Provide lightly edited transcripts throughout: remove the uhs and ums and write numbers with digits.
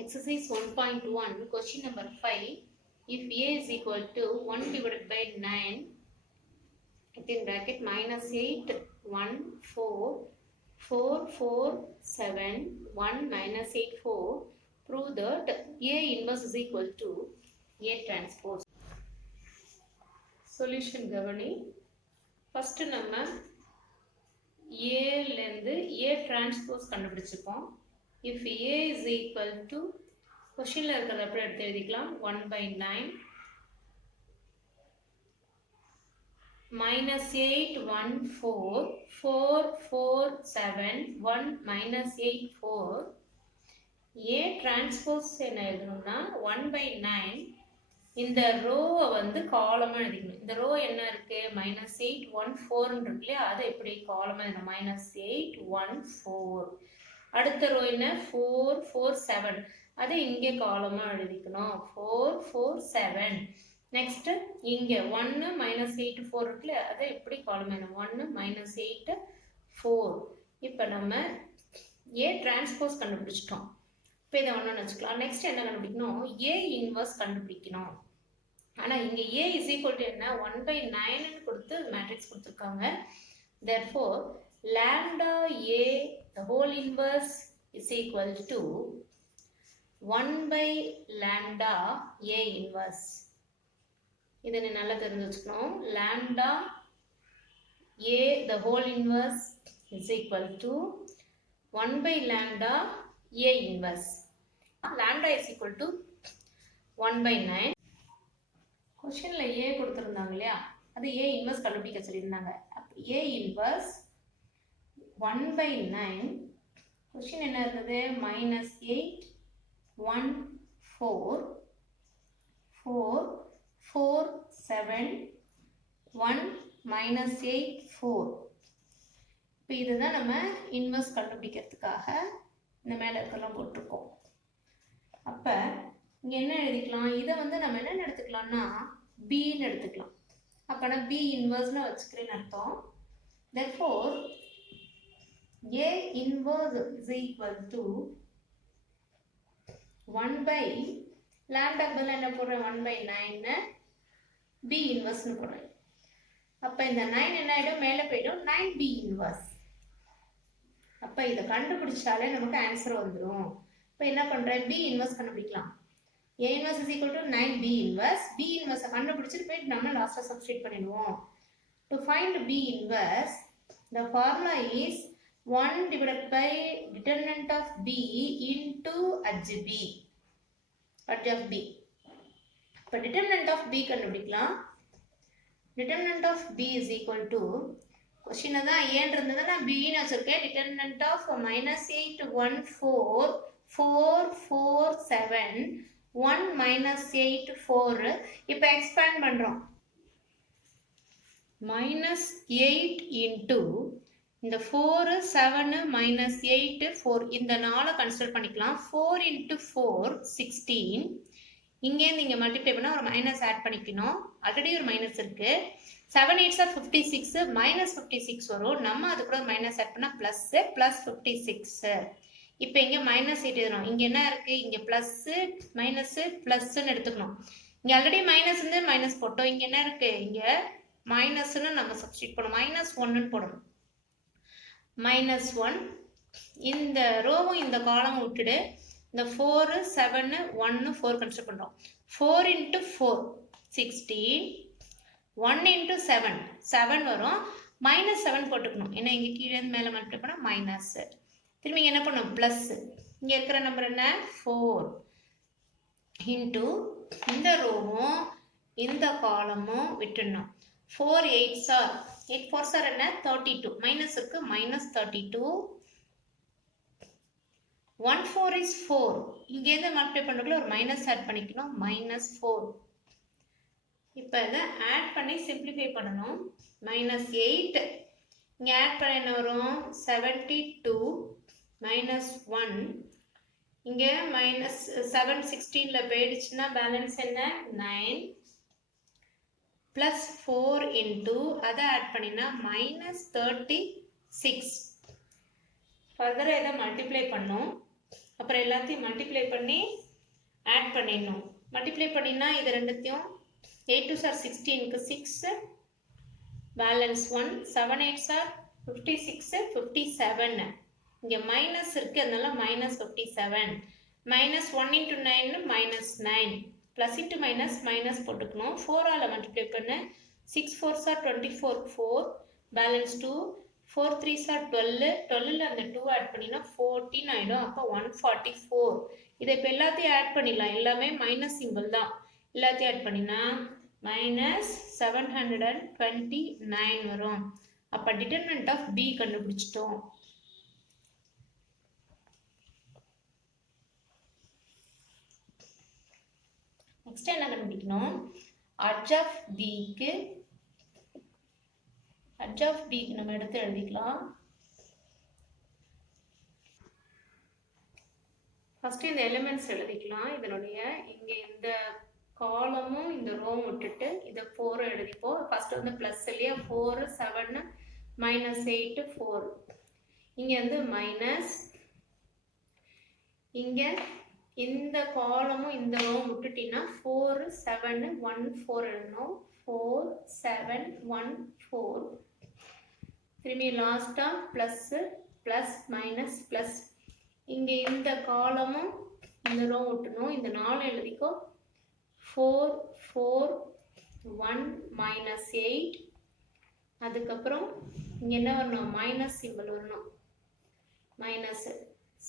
Exercise 1.1, question number 5. If A is equal to 1 divided by 9, within bracket minus 8, 1, 4, 4, 4, 7, 1 minus 8, 4, prove that A inverse is equal to A transpose. Solution கவனி. First நம்ம A லேந்து A transpose கண்டுபிடிச்சுப்போம். If A is equal to கொஷினில் இருக்கிறத எப்படி எடுத்து எழுதிக்கலாம் 1/9 minus 8 1 4 4 4 7 1 minus 8 4 A transpose என்ன எழுதணும்னா 1/9 இந்த ரோவை வந்து காலமாக எழுதிக்கணும். இந்த ரோ என்ன இருக்கு -8 1 4 இருக்கு இல்லையா, அதை எப்படி காலமாக எழுதணும் -8 1 4. அடுத்த ரோ என்ன 4 4 7, அதை இங்கே காலமாக எழுதிக்கணும் 4 4 7. நெக்ஸ்ட் இங்கே 1 -8 4 இருக்குல்ல, அதை எப்படி காலம் எழுதணும் 1 -8 4. இப்போ நம்ம A டிரான்ஸ்போஸ் கண்டுபிடிச்சிட்டோம். இப்போ இதை ஒன்று வச்சுக்கலாம். நெக்ஸ்ட் என்ன கண்டுபிடிக்கணும், A இன்வர்ஸ் கண்டுபிடிக்கணும். ஆனால் இங்கே A இஸ் ஈக்குவல் டு என்ன 1/9 கொடுத்து மேட்ரிக்ஸ் கொடுத்துருக்காங்க. therefore lambda A the whole inverse is equal to 1/lambda A inverse. இதை நீ நல்லா தெரிஞ்சு வச்சுக்கணும். lambda A the whole inverse is equal to 1/lambda A inverse. lambda is equal to 1/9. கொஷனில் A கொடுத்துருந்தாங்க இல்லையா, அது A இன்வர்ஸ் கண்டுபிடிக்க சொல்லியிருந்தாங்க. A inverse 1/9. கொஷின் என்ன இருந்தது -8 1 4 4 4 7 1 -8 4. இப்போ இதுதான் நம்ம இன்வர்ஸ் கண்டுபிடிக்கிறதுக்காக இந்த மேலே இருக்கலாம் போட்டிருக்கோம். அப்போ இங்கே என்ன எழுதிக்கலாம், இதை வந்து நம்ம என்ன எடுத்துக்கலாம்னா பின்னு எடுத்துக்கலாம். அப்போ நான் B இன்வர்ஸ்னு வச்சுக்கிறேன்னு அர்த்தம். therefore A inverse is equal to 1/lambda பதில் என்ன போடுறேன் 1/9 B இன்வர்ஸ்னு போடுறேன். அப்போ இந்த 9 என்ன ஆகிடும் மேலே போயிடும் 9B இன்வர்ஸ். அப்போ இதை கண்டுபிடிச்சாலே நமக்கு ஆன்சர் வந்துடும். இப்போ என்ன பண்ணுறேன் B இன்வர்ஸ் கண்டுபிடிக்கலாம். A inverse is equal to 9B inverse. B inverse கண்டுபிடிச்சிட்டு போயிட்டு நம்ம லாஸ்ட்டாக சப்ஸ்டிட் பண்ணிடுவோம். To find B inverse, the formula is 1 divided by determinant of B into adj B. Adj of B. இப்போ determinant of B கண்டுபிடிக்கலாம். Determinant of B is equal to கொஸ்டினை தான் ஏன் இருந்ததுன்னா Bன்னு வச்சுருக்கேன். determinant of -8 1 4 4 4 7 1 -8 4. இப்போ எக்ஸ்பேண்ட் பண்ணுறோம். -8 இன்ட்டு இந்த 4 7 -8 4 இந்த 4 கன்சிடர் பண்ணிக்கலாம். 4 × 4 16. இங்கேருந்து இங்கே மல்டிப்ளை பண்ணால் ஒரு மைனஸ் ஆட் பண்ணிக்கணும். ஆல்ரெடி ஒரு மைனஸ் இருக்குது. 7 8s are 56 -56 வரும். நம்ம அது கூட மைனஸ் ஆட் பண்ணால் +56. இப்போ இங்கே -8 எழுதணும். இங்கே என்ன இருக்குது, இங்கே ப்ளஸ்ஸு மைனஸு ப்ளஸ்ன்னு எடுத்துக்கணும். இங்கே ஆல்ரெடி மைனஸ் வந்து மைனஸ் போட்டோம். இங்கே என்ன இருக்குது, இங்கே மைனஸ்ன்னு நம்ம சப்ஸ்டிட் பண்ணணும். -1ன்னு போடணும். -1 இந்த ரோவும் இந்த காலமும் விட்டுடு. இந்த 4 7 1 4 கன்சிடர் பண்ணுறோம். 4 × 4 16. 1 × 7 7 வரும். -7 போட்டுக்கணும். ஏன்னா இங்கே கீழே மேலே மல்டிப்ளை பண்ணால் மைனஸ். திரும்பி என்ன பண்ணும் ப்ளஸ். இங்கே இருக்கிற நம்பர் என்ன 4 இன்ட்டு இந்த ரோவும் இந்த காலமும் விட்டுடணும். 4 8s are 8 4s are என்ன 32. மைனஸ் இருக்கு -32. 1 4 is 4. இங்கேருந்து மல்டிப்ளை பண்ணுறதுக்குள்ள ஒரு மைனஸ் ஆட் பண்ணிக்கணும். -4. இப்போ இதை ஆட் பண்ணி சிம்பிளிஃபை பண்ணணும். -8 இங்கே ஆட் பண்ண என்ன வரும் 72 -1. இங்கே -7 16ல் போயிடுச்சுன்னா பேலன்ஸ் என்ன 9 +4 இன்ட்டு அதை ஆட் பண்ணினா -36. ஃபர்தராக இதை மல்டிப்ளை பண்ணோம். அப்புறம் எல்லாத்தையும் மல்டிப்ளை பண்ணி ஆட் பண்ணிடணும். மல்டிப்ளை பண்ணினா இது ரெண்டுத்தையும் 8 2 are 16க்கு 6 பேலன்ஸ் 1 7 8 are 56 57. இங்கே மைனஸ் இருக்குது, அதனால minus 57. Minus 1 into 9 minus 9. Plus into minus minus போட்டுக்கணும். 4ஆல் மல்டிப்ளை பண்ணு. 6 4s are 24 4 balance 2 4 3s are 12 12ல் அந்த 2 ஆட் பண்ணினா 14 ஆகிடும். அப்போ 144. இதை இப்போ எல்லாத்தையும் ஆட் பண்ணிடலாம். எல்லாமே மைனஸ் சிம்பிள் தான். எல்லாத்தையும் ஆட் பண்ணினா மைனஸ் 729 வரும். அப்போ டிட்டர்மினன்ட் ஆஃப் பி கண்டுபிடிச்சிட்டோம். நெக்ஸ்ட் என்ன கண்டுபிடிக்கணும்? அட்ஜ் ஆஃப் பிக்கு நம்ம எடுத்து எழுதிக்கலாம். ஃபர்ஸ்ட் இந்த எலிமெண்ட்ஸ் எழுதிக்கலாம். இதனுடைய இங்கே இந்த காலமும் இந்த ரோவும் விட்டுட்டு இதை 4 எழுதிப்போம். ஃபர்ஸ்ட் வந்து ப்ளஸ் இல்லையா, 4 7 மைனஸ் 8 4. இங்கே வந்து மைனஸ், இங்கே இந்த காலமும் இந்த ரோவும் விட்டுட்டீங்கன்னா 4 7 1 4 எழுதணும். 4 7 1 4. திரும்பி லாஸ்ட்டாக ப்ளஸ்ஸு ப்ளஸ் மைனஸ் ப்ளஸ். இங்கே இந்த காலமும் இந்த ரோ விட்டணும். இந்த 4 எழுதிக்கோ. 4 4 1 மைனஸ் 8. அதுக்கப்புறம் இங்கே என்ன வரணும்? மைனஸ் சிம்பிள் வரணும். மைனஸ்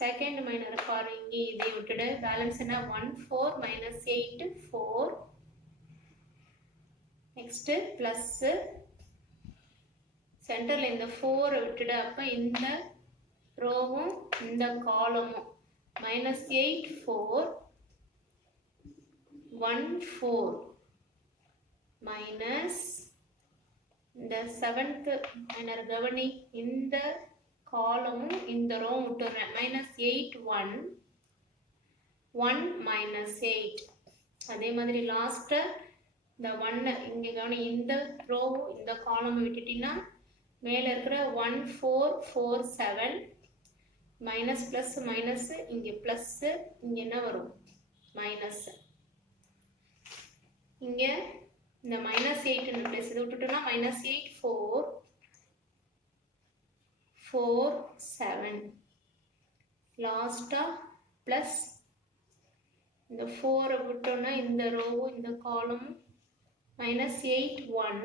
செகண்ட் மைனர் பாரு, இங்கே இதை விட்டுடு. பேலன்ஸ் என்ன? 1 4 மைனஸ் 8 4. நெக்ஸ்ட் பிளஸ் சென்டர்ல இந்த 4 விட்டுடு. அப்போ இந்த ரோவும் இந்த காலமும் மைனஸ் 8 4 1 4 மைனஸ் இந்த 7th மைனர் கவனி, இந்த காலமும் இந்த ரோவும் விட்டுறேன். Minus 8 1 1 minus 8. அதே மாதிரி லாஸ்ட்டு இந்த 1 இங்கே கவனி, இந்த ரோவும் இந்த காலமும் விட்டுட்டீங்கன்னா மேலே இருக்கிற 1 4 4 7 மைனஸ் ப்ளஸ் மைனஸ், இங்கே ப்ளஸ்ஸு, இங்கே என்ன வரும்? மைனஸ். இங்கே இந்த மைனஸ் 8 ப்ளஸ் இதை விட்டுட்டோம்னா மைனஸ் 8 4 4 7. லாஸ்ட்டாக ப்ளஸ் இந்த 4 விட்டோம்னா இந்த ரோவும் இந்த காலம் மைனஸ் 8 1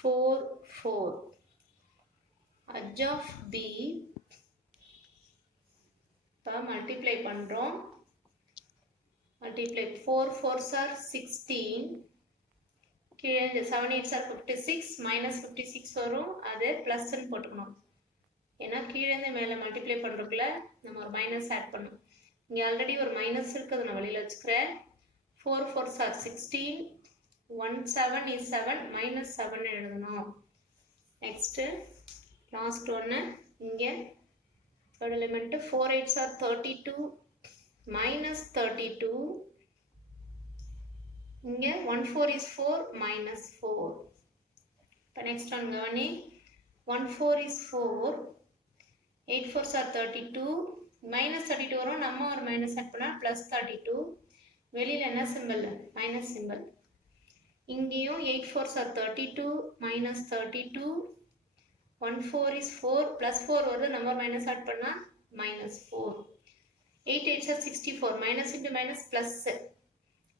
4 4. அட்ஜ் ஆஃப் பி இப்போ மல்டிப்ளை பண்ணுறோம். Multiply 4 4s are 16. கீழே இந்த 7 8s are 56 மைனஸ் 56 வரும். அது ப்ளஸ்ன்னு போட்டுக்கணும். ஏன்னா கீழேருந்து மேலே மல்டிப்ளை பண்ணுறதுக்குள்ள நம்ம ஒரு மைனஸ் ஆட் பண்ணணும். இங்கே ஆல்ரெடி ஒரு மைனஸ் இருக்குது, நான் வெளியில் வச்சுக்கிறேன். 4 4s are 16 1 7 is 7 மைனஸ் 7 எழுதணும். நெக்ஸ்ட்டு லாஸ்ட் ஒன்று இங்கே third element 4 8s are 32 minus 32. இங்கே 1 4 is 4 மைனஸ் 4. இப்போ நெக்ஸ்ட் ஒன் கவனி, 1 4 is 4 8 4s are 32 மைனஸ் 32 வரும். நம்ம ஒரு மைனஸ் ஆட் பண்ணால் ப்ளஸ் 32. வெளியில் என்ன சிம்பிள்? Minus simple. இங்கேயும் 8 4s are 32 minus 32. 1 4 is 4 plus 4 வருது. நம்ம மைனஸ் ஆட் பண்ணால் minus 4. 8 8s are 64 minus into minus plus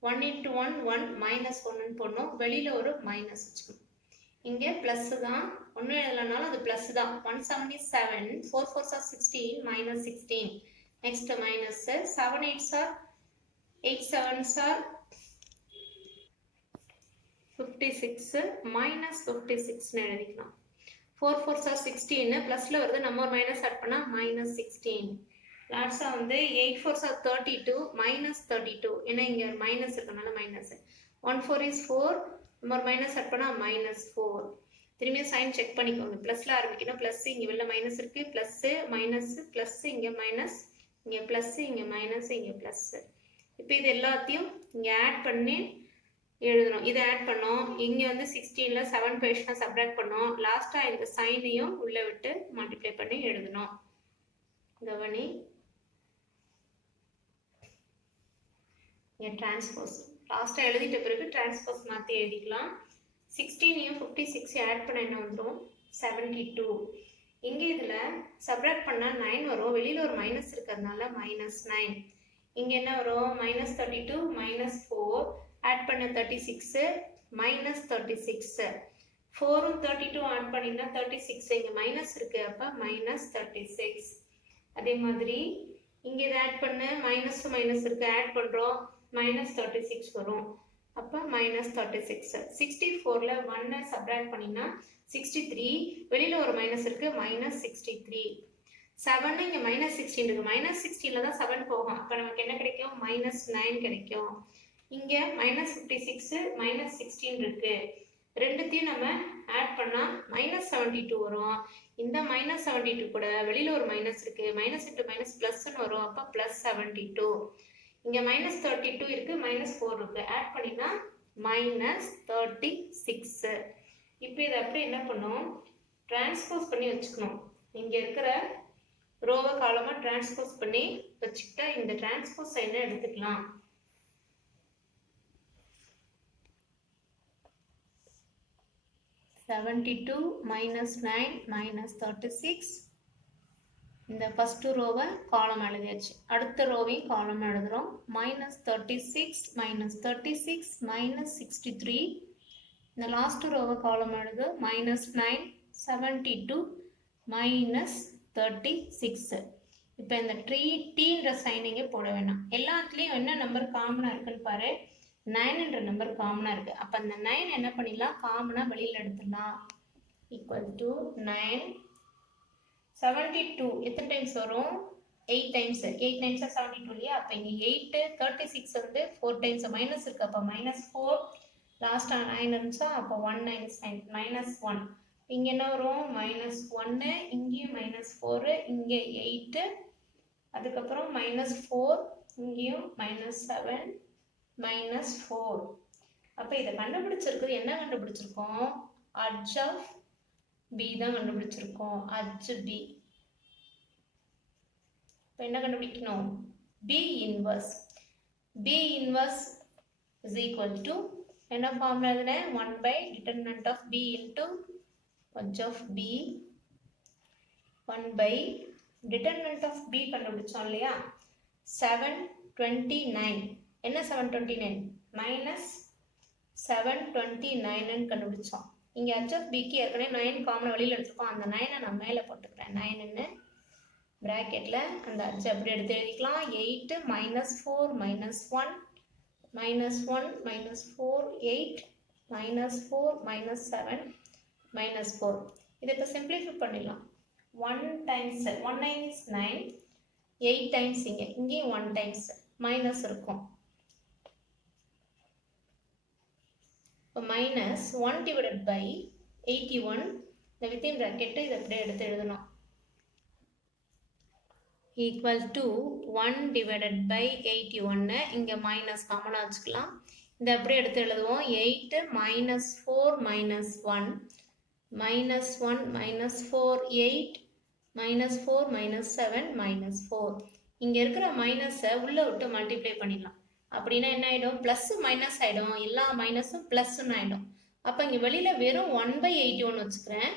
1 into 1 1 minus 1 போடணும். வெளியில் ஒரு மைனஸ் வச்சுக்கணும். இங்கே ப்ளஸ் தான், ஒன்றும் எழுதலைனாலும் அது ப்ளஸ் தான். 177 4 4s are 16 minus 16. Next minus 7 8s are 8 7s are 56 minus 56ன்னு எழுதிக்கலாம். 4 4s are 16 ப்ளஸில் வருது. நம்ம ஒரு மைனஸ் ஆட் பண்ணால் மைனஸ் 16. லாஸ்ட்டாக வந்து 8 4s are 32 மைனஸ் 32. ஏன்னா இங்கே ஒரு மைனஸ் இருக்கனால மைனஸ். 1 4 is 4 நம்ம ஒரு மைனஸ் ஆட் பண்ணால் மைனஸ் 4. திரும்பியும் சைன் செக் பண்ணிக்கோங்க. ப்ளஸில் ஆரம்பிக்கணும். ப்ளஸ் இங்கே வெளில மைனஸ் இருக்குது. ப்ளஸ்ஸு மைனஸ் ப்ளஸ், இங்கே மைனஸ், இங்கே ப்ளஸ்ஸு, இங்கே மைனஸ், இங்கே ப்ளஸ்ஸு. இப்போ இது எல்லாத்தையும் இங்கே ஆட் பண்ணி எழுதணும். இதை ஆட் பண்ணோம். இங்கே வந்து 16ல் 7 பேஷனை சப்ராக்ட் பண்ணோம். லாஸ்ட்டாக இந்த சைனையும் உள்ளே விட்டு மல்டிப்ளை பண்ணி எழுதணும். கவனி, இங்கே டிரான்ஸ்போஸ் லாஸ்ட்டாக எழுதிட்ட பிறகு டிரான்ஸ்போஸ் மாற்றி எழுதிக்கலாம். 16 56 ஆட் பண்ண என்ன வந்துடும் 72. இங்கே இதில் சப்ராக்ட் பண்ணால் 9 வரும். வெளியில் ஒரு மைனஸ் இருக்கிறதுனால -9. இங்கே என்ன வரும் -32 -4 ஆட் பண்ண 36 -36. 4 32 ஆட் பண்ணிங்கன்னா 36. இங்கே மைனஸ் இருக்குது, அப்போ -36. அதே மாதிரி இங்கே இதை ஆட் பண்ண மைனஸ் இருக்குது, ஆட் பண்ணுறோம் -36 வரும். அப்போ -36. 64ல் 1 சப்ராக்ட் பண்ணிங்கன்னா 63. வெளியில் ஒரு மைனஸ் இருக்குது, -63. 7 இங்கே -16 இருக்குது, -16ல் தான் 7 போகும். அப்போ நமக்கு என்ன கிடைக்கும் -9 கிடைக்கும். இங்கே -56 -16 இருக்குது. ரெண்டுத்தையும் நம்ம ஆட் பண்ணால் -72 வரும். இந்த -72 கூட வெளியில் ஒரு மைனஸ் இருக்குது, மைனஸ் இன்ட்டு மைனஸ் ப்ளஸ்ன்னு வரும். அப்போ +72. இங்கே -32 இருக்குது, -4 இருக்குது, ஆட் பண்ணினா -36. இப்போ இதை அப்படியே என்ன பண்ணும் டிரான்ஸ்போஸ் பண்ணி வச்சுக்கணும். இங்கே இருக்கிற ரோவை காலமாக டிரான்ஸ்போஸ் பண்ணி வச்சுக்கிட்டா இந்த டிரான்ஸ்போஸ் சைனை எடுத்துக்கலாம். -72 -9 -36. இந்த ஃபர்ஸ்ட் ரோவை காலம் எழுதியாச்சு. அடுத்த ரோவையும் காலம் எழுதுகிறோம். -36 -36 -63. இந்த லாஸ்ட் ரோவை காலம் எழுது -9 72 -36. இப்போ இந்த டீன்ற சைன் இங்கே போட வேணாம். எல்லாத்துலேயும் என்ன நம்பர் காமனாக இருக்குன்னு பாரு. 9ன்ற நம்பர் காமனாக இருக்குது. அப்போ அந்த 9 என்ன பண்ணிடலாம் காமனாக வெளியில் எடுத்துடலாம். =9. 72 எத்தனை டைம்ஸ் வரும் 8 டைம்ஸ். 8 டைம்ஸ் 72 இல்லையா. அப்போ இங்கே 8 36 வந்து 4 டைம்ஸ் மைனஸ் இருக்குது. அப்போ -4 லாஸ்ட்டாக 9 இருந்துச்சா. அப்போ 1 -9 -1. இங்கே என்ன வரும் -1. இங்கேயும் -4. இங்கே 8. அதுக்கப்புறம் -4. இங்கேயும் -7 -4. அப்போ இதை கண்டுபிடிச்சிருக்குது என்ன கண்டுபிடிச்சிருக்கோம் அட்ஜ் ஆஃப் பி தான் கண்டுபிடிச்சிருக்கோம். Adj B. இப்போ என்ன கண்டுபிடிக்கணும் B inverse. B inverse is equal to என்ன ஃபார்முலா எழுதுனேன் 1/det of b into adj of B 1/det of b கண்டுபிடிச்சோம் இல்லையா. 729 என்ன 729 -729 கண்டுபிடிச்சோம். இங்கே h of bக்கு ஏற்கனவே 9 காமன் வெளியில் எடுத்துருக்கோம். அந்த 9 நான் மேலே போட்டுக்கிறேன். 9ன்னு ப்ராக்கெட்டில் அந்த h அப்படி எடுத்து எழுதிக்கலாம். 8 -4 -1 -1 -4 8 -4 -7 -4. இதை இப்போ சிம்பிளிஃபை பண்ணிடலாம். 1 டைம்ஸ் 1 9 is 9. 8 டைம்ஸ் இங்கேயும் 1 டைம்ஸ் மைனஸ் இருக்கும். இப்போ -1 divided by 81 இந்த வித்தின் ப்ராக்கெட்டு இதை அப்படியே எடுத்து எழுதணும். ஈக்குவல் டு 1 divided by 81 இங்கே மைனஸ் காமனாக வச்சுக்கலாம். இதை அப்படியே எடுத்து எழுதுவோம். 8 -4 -1 -1 -4 8 -4 -7 -4. இங்கே இருக்கிற மைனஸை உள்ளே விட்டு மல்டிப்ளை பண்ணிடலாம். அப்படின்னா என்ன ஆகிடும் ப்ளஸ் மைனஸ் ஆகிடும். எல்லா மைனஸும் ப்ளஸ்ன்னு ஆகிடும். அப்போ இங்கே வெளியில் வெறும் 1/81 வச்சுக்கிறேன்.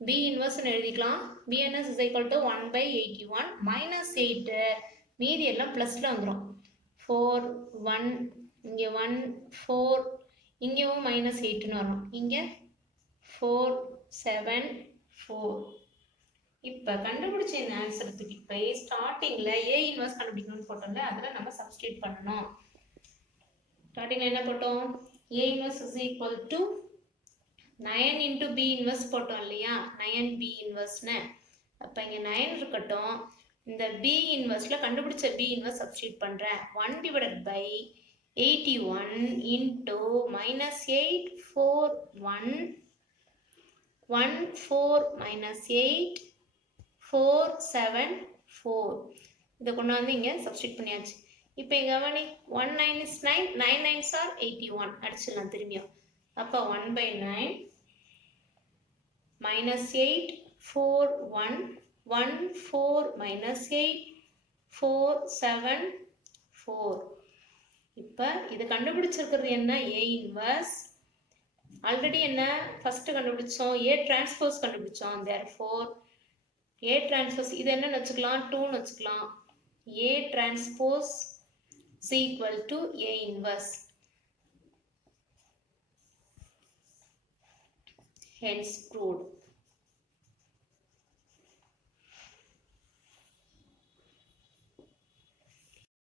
பி இன்வர்ஸ்ன்னு எழுதிக்கலாம். பிஎன்எஸ் இஸ் ஈக்குவல் டு 1/81 -8 மீதி எல்லாம் ப்ளஸில் வந்துடும். 4 1 இங்கே 1 4 இங்கேயும் -8ன்னு வரும். இங்கே 4 7 4. இப்போ கண்டுபிடிச்ச இந்த ஆன்சருக்கு இப்போ ஸ்டார்டிங்கில் ஏ இன்வர்ஸ் கண்டுபிடிக்கணும்னு போட்டோம்ல அதில் நம்ம சப்ஸ்டியூட் பண்ணணும். ஸ்டார்டிங்கில் என்ன போட்டோம் A inverse is equal to 9 into B inverse போட்டோம் இல்லையா 9 பி இன்வர்ஸ்னு. அப்போ இங்கே 9 இருக்கட்டும். இந்த பி இன்வர்ஸில் கண்டுபிடிச்ச பி இன்வர்ஸ் சப்ஸ்டியூட் பண்ணுறேன். 1 divided by 81 into -8 4 1 1 4 -8 4 7 4. இதை கொண்டு வந்து இங்கே சப்ஸ்டியூட் பண்ணியாச்சு. இப்போ இங்கே கவனி 1 9 is 9 9 9s are 81 அடிச்சிடலாம் திரும்பியும். அப்போ 1/9 -8 4 1 1 4 -8 4 7 4. இப்போ இது கண்டுபிடிச்சிருக்கிறது என்ன? A inverse. ஆல்ரெடி என்ன ஃபர்ஸ்ட் கண்டுபிடிச்சோம்? A டிரான்ஸ்போஸ் கண்டுபிடிச்சோம். therefore A டிரான்ஸ்போஸ் இது என்னன்னு வச்சுக்கலாம்? 2ன்னு வச்சுக்கலாம். A transpose is equal to A inverse. Hence proved.